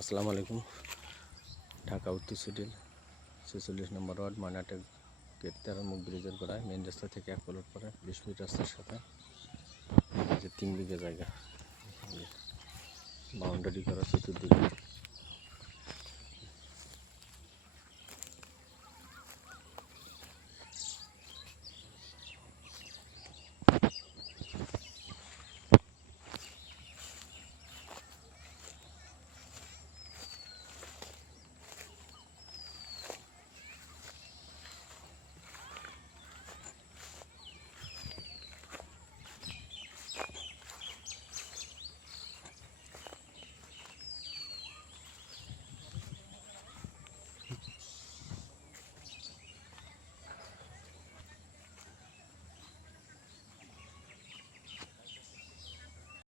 আসসালামু আলাইকুম। ঢাকা উত্তর সিটির ছেচল্লিশ নম্বর ওয়ার্ড ময়নাটেক গেট তেরো, মুখ ব্রিজের গোড়ায় মেন রাস্তা থেকে এক প্লট পরে বিশ ফিট রাস্তার সাথে। যে তিন বিঘে জায়গা। বাউন্ডারি করা চতুর্দিকে।